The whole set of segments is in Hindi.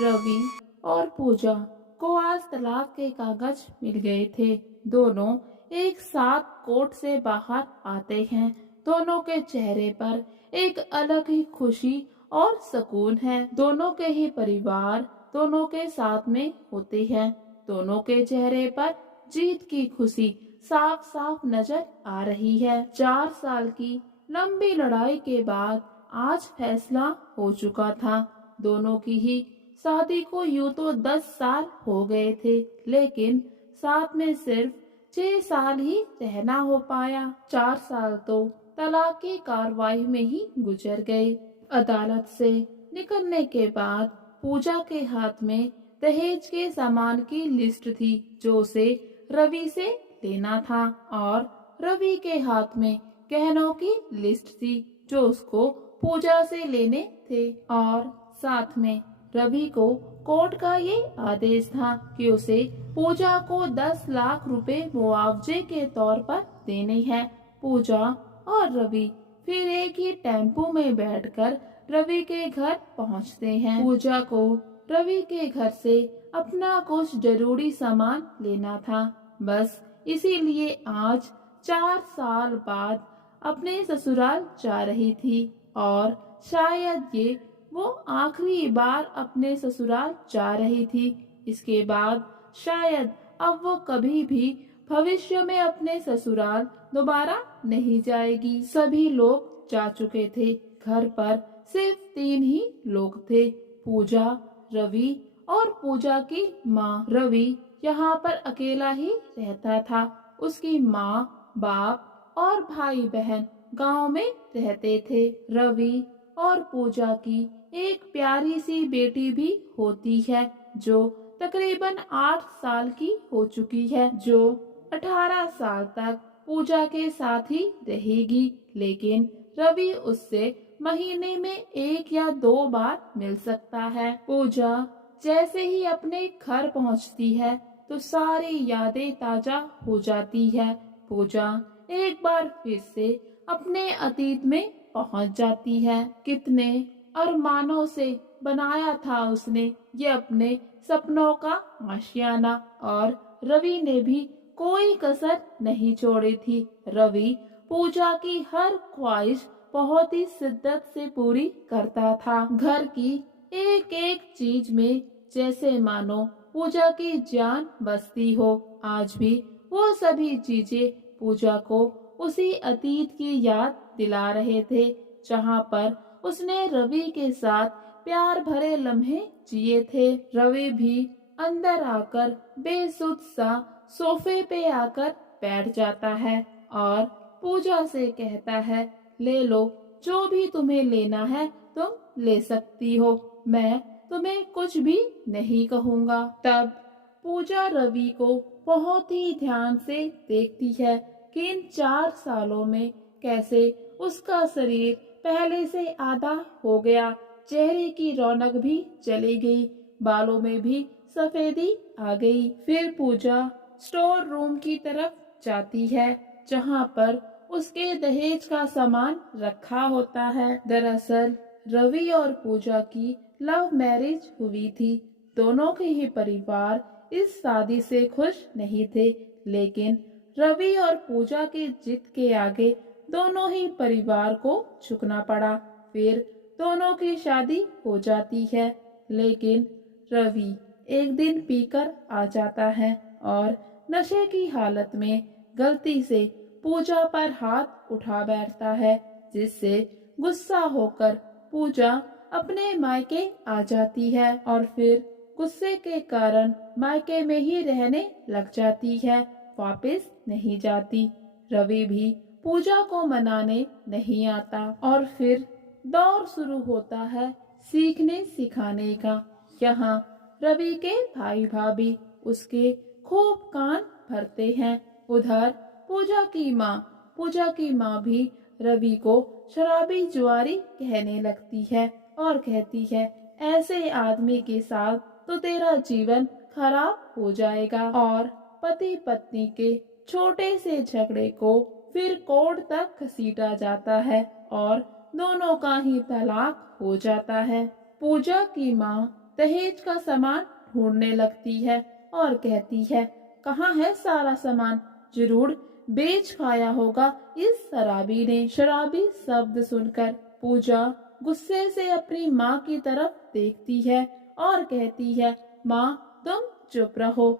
रवि और पूजा को आज तलाक के कागज मिल गए थे। दोनों एक साथ कोर्ट से बाहर आते हैं। दोनों के चेहरे पर एक अलग ही खुशी और सुकून है। दोनों के ही परिवार दोनों के साथ में होते हैं। दोनों के चेहरे पर जीत की खुशी साफ साफ नजर आ रही है। 4 साल की लंबी लड़ाई के बाद आज फैसला हो चुका था। दोनों की ही शादी को यूं तो 10 साल हो गए थे, लेकिन साथ में सिर्फ 6 साल ही रहना हो पाया। 4 साल तो तलाक की कार्रवाई में ही गुजर गए। अदालत से निकलने के बाद पूजा के हाथ में दहेज के सामान की लिस्ट थी जो उसे रवि से लेना था, और रवि के हाथ में गहनों की लिस्ट थी जो उसको पूजा से लेने थे। और साथ में रवि को कोर्ट का ये आदेश था कि उसे पूजा को 10 लाख रुपए मुआवजे के तौर पर देने हैं। पूजा और रवि फिर एक ही टेम्पो में बैठकर रवि के घर पहुंचते हैं। पूजा को रवि के घर से अपना कुछ जरूरी सामान लेना था। बस इसीलिए आज 4 साल बाद अपने ससुराल जा रही थी, और शायद ये वो आखिरी बार अपने ससुराल जा रही थी। इसके बाद शायद अब वो कभी भी भविष्य में अपने ससुराल दोबारा नहीं जाएगी। सभी लोग जा चुके थे। घर पर सिर्फ 3 ही लोग थे, पूजा, रवि और पूजा की माँ। रवि यहाँ पर अकेला ही रहता था। उसकी माँ, बाप और भाई बहन गांव में रहते थे। रवि और पूजा की एक प्यारी सी बेटी भी होती है जो तकरीबन 8 साल की हो चुकी है, जो 18 साल तक पूजा के साथ ही रहेगी। लेकिन रवि उससे महीने में 1 या 2 बार मिल सकता है। पूजा जैसे ही अपने घर पहुंचती है तो सारी यादें ताजा हो जाती है। पूजा एक बार फिर से अपने अतीत में पहुंच जाती है। कितने अरमानों से बनाया था उसने ये अपने सपनों का आशियाना, और रवि ने भी कोई कसर नहीं छोड़ी थी। रवि पूजा की हर ख्वाहिश बहुत ही शिद्दत से पूरी करता था। घर की एक एक चीज में जैसे मानो पूजा की जान बसती हो। आज भी वो सभी चीजें पूजा को उसी अतीत की याद दिला रहे थे जहाँ पर उसने रवि के साथ प्यार भरे लम्हे जिए थे। रवि भी अंदर आकर बेसुध सा सोफे पे आकर बैठ जाता है और पूजा से कहता है, ले लो, जो भी तुम्हें लेना है तुम ले सकती हो, मैं तुम्हें कुछ भी नहीं कहूँगा। तब पूजा रवि को बहुत ही ध्यान से देखती है कि इन 4 सालों में कैसे उसका शरीर पहले से आधा हो गया, चेहरे की रौनक भी चली गई, बालों में भी सफेदी आ गई। फिर पूजा स्टोर रूम की तरफ जाती है जहाँ पर उसके दहेज का सामान रखा होता है। दरअसल रवि और पूजा की लव मैरिज हुई थी। दोनों के ही परिवार इस शादी से खुश नहीं थे, लेकिन रवि और पूजा की जिद के आगे दोनों ही परिवार को झुकना पड़ा। फिर दोनों की शादी हो जाती है, लेकिन रवि एक दिन पीकर आ जाता है और नशे की हालत में गलती से पूजा पर हाथ उठा बैठता है, जिससे गुस्सा होकर पूजा अपने मायके आ जाती है और फिर गुस्से के कारण मायके में ही रहने लग जाती है, वापस नहीं जाती। रवि भी पूजा को मनाने नहीं आता और फिर दौर शुरू होता है सीखने सिखाने का। यहाँ रवि के भाई भाभी उसके खूब कान भरते हैं। उधर पूजा की माँ भी रवि को शराबी जुआरी कहने लगती है और कहती है, ऐसे आदमी के साथ तो तेरा जीवन खराब हो जाएगा। और पति पत्नी के छोटे से झगड़े को फिर कोर्ट तक घसीटा जाता है और दोनों का ही तलाक हो जाता है। पूजा की माँ दहेज का सामान ढूंढने लगती है और कहती है, कहाँ है सारा सामान? जरूर बेच खाया होगा इस शराबी ने। शराबी शब्द सुनकर पूजा गुस्से से अपनी माँ की तरफ देखती है और कहती है, माँ तुम चुप रहो।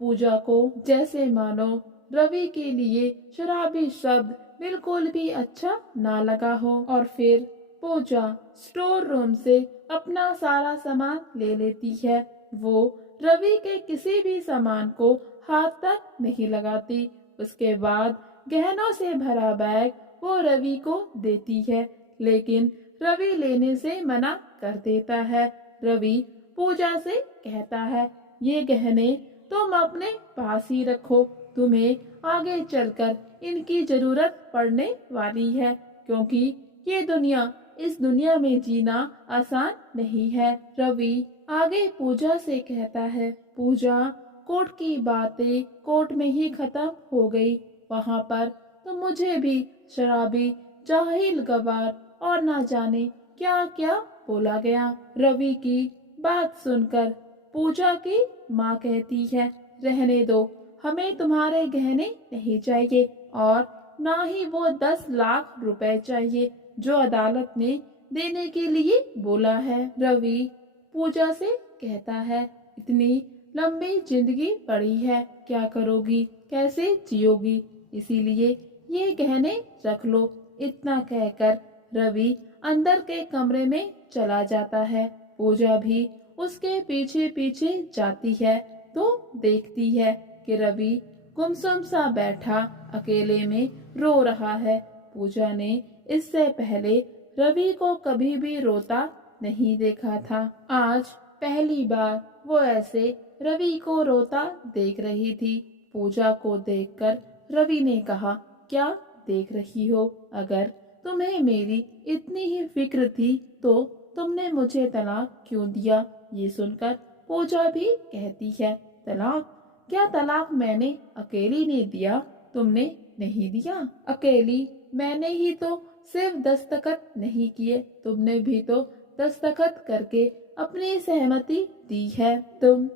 पूजा को जैसे मानो रवि के लिए शराबी शब्द बिल्कुल भी अच्छा ना लगा हो और फिर पूजा स्टोर रूम से अपना सारा सामान ले लेती है। वो रवि के किसी भी सामान को हाथ तक नहीं लगाती। उसके बाद गहनों से भरा बैग वो रवि को देती है, लेकिन रवि लेने से मना कर देता है। रवि पूजा से कहता है, ये गहने तुम अपने पास ही रखो, तुम्हें आगे चलकर इनकी जरूरत पड़ने वाली है, क्योंकि इस दुनिया में जीना आसान नहीं है। रवि आगे पूजा से कहता है, पूजा कोर्ट की बातें कोर्ट में ही खत्म हो गई। वहाँ पर तो मुझे भी शराबी, जाहिल, गवार और ना जाने क्या क्या बोला गया। रवि की बात सुनकर पूजा की माँ कहती है, रहने दो, हमें तुम्हारे गहने नहीं चाहिए और ना ही वो 10 लाख रुपए चाहिए जो अदालत ने देने के लिए बोला है। रवि पूजा से कहता है, इतनी लंबी जिंदगी पड़ी है, क्या करोगी, कैसे जियोगी, इसीलिए ये गहने रख लो। इतना कहकर रवि अंदर के कमरे में चला जाता है। पूजा भी उसके पीछे पीछे जाती है तो देखती है कि रवि गुमसुम सा बैठा अकेले में रो रहा है। पूजा ने इससे पहले रवि को कभी भी रोता नहीं देखा था। आज पहली बार वो ऐसे रवि को रोता देख रही थी। पूजा को देखकर रवि ने कहा, क्या देख रही हो? अगर तुम्हें मेरी इतनी ही फिक्र थी तो तुमने मुझे तलाक क्यों दिया? ये सुनकर पूजा भी कहती है, तलाक? क्या तलाक मैंने अकेली ने दिया, तुमने नहीं दिया? अकेली मैंने ही तो सिर्फ दस्तखत नहीं किए, तुमने भी तो दस्तखत करके अपनी सहमति दी है। तुम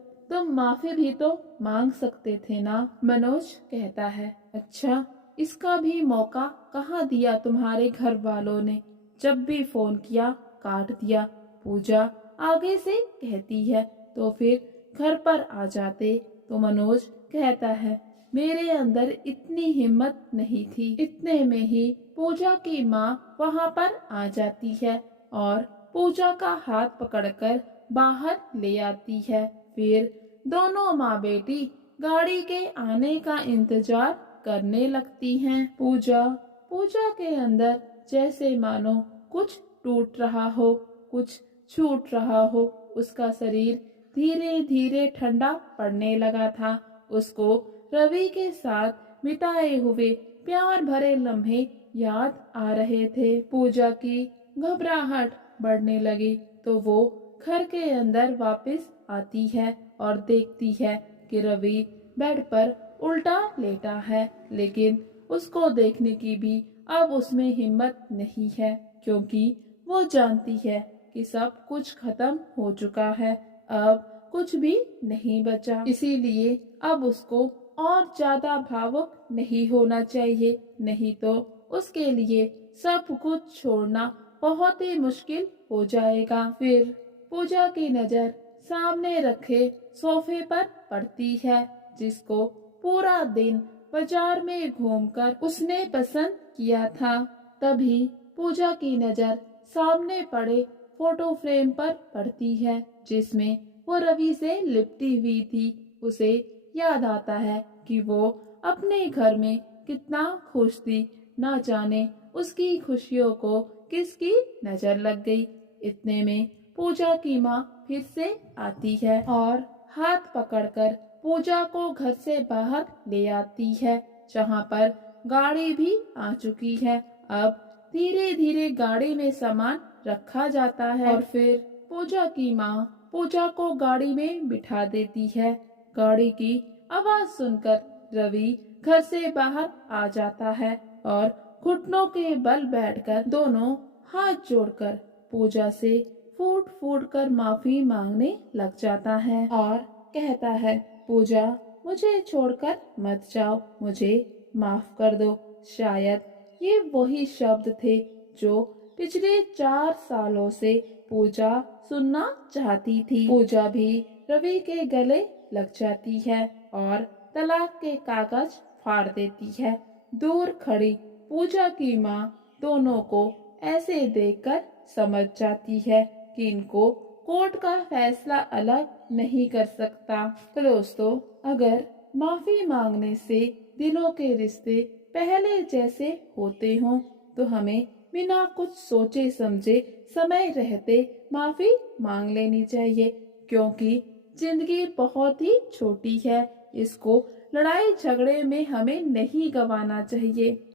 माफी भी तो मांग सकते थे ना? मनोज कहता है, अच्छा इसका भी मौका कहाँ दिया तुम्हारे घर वालों ने? जब भी फोन किया काट दिया। पूजा आगे से कहती है, तो फिर घर पर आ जाते। तो मनोज कहता है, मेरे अंदर इतनी हिम्मत नहीं थी। इतने में ही पूजा की माँ वहाँ पर आ जाती है और पूजा का हाथ पकड़कर बाहर ले आती है। फिर दोनों माँ बेटी गाड़ी के आने का इंतजार करने लगती हैं। पूजा के अंदर जैसे मानो कुछ टूट रहा हो, कुछ छूट रहा हो। उसका शरीर धीरे धीरे ठंडा पड़ने लगा था। उसको रवि के साथ बिताए हुए प्यार भरे लम्हे याद आ रहे थे। पूजा की घबराहट बढ़ने लगी तो वो घर के अंदर वापस आती है और देखती है कि रवि बेड पर उल्टा लेटा है, लेकिन उसको देखने की भी अब उसमें हिम्मत नहीं है, क्योंकि वो जानती है कि सब कुछ खत्म हो चुका है, अब कुछ भी नहीं बचा। इसीलिए अब उसको और ज्यादा भावुक नहीं होना चाहिए, नहीं तो उसके लिए सब कुछ छोड़ना बहुत ही मुश्किल हो जाएगा। फिर पूजा की नजर सामने रखे सोफे पर पड़ती है, जिसको पूरा दिन बाजार में घूमकर उसने पसंद किया था। तभी पूजा की नजर सामने पड़े फोटो फ्रेम पर पड़ती है, जिसमें वो रवि से लिपटी हुई थी। उसे याद आता है कि वो अपने घर में कितना खुश थी, ना जाने उसकी खुशियों को किसकी नजर लग गई। इतने में पूजा की माँ फिर से आती है और हाथ पकड़कर पूजा को घर से बाहर ले आती है, जहाँ पर गाड़ी भी आ चुकी है। अब धीरे धीरे गाड़ी में सामान रखा जाता है और फिर पूजा की माँ पूजा को गाड़ी में बिठा देती है। गाड़ी की आवाज सुनकर रवि घर से बाहर आ जाता है और घुटनों के बल बैठकर दोनों हाथ जोड़कर पूजा से फूट फूट कर माफी मांगने लग जाता है और कहता है, पूजा मुझे छोड़कर मत जाओ, मुझे माफ कर दो। शायद ये वही शब्द थे जो पिछले 4 सालों से पूजा सुनना चाहती थी। पूजा भी रवि के गले लग जाती है और तलाक के कागज फाड़ देती है। दूर खड़ी पूजा की माँ दोनों को ऐसे देखकर समझ जाती है कि इनको कोर्ट का फैसला अलग नहीं कर सकता। तो दोस्तों, अगर माफी मांगने से दिलों के रिश्ते पहले जैसे होते हों तो हमें बिना कुछ सोचे समझे समय रहते माफी मांग लेनी चाहिए, क्योंकि जिंदगी बहुत ही छोटी है, इसको लड़ाई झगड़े में हमें नहीं गंवाना चाहिए।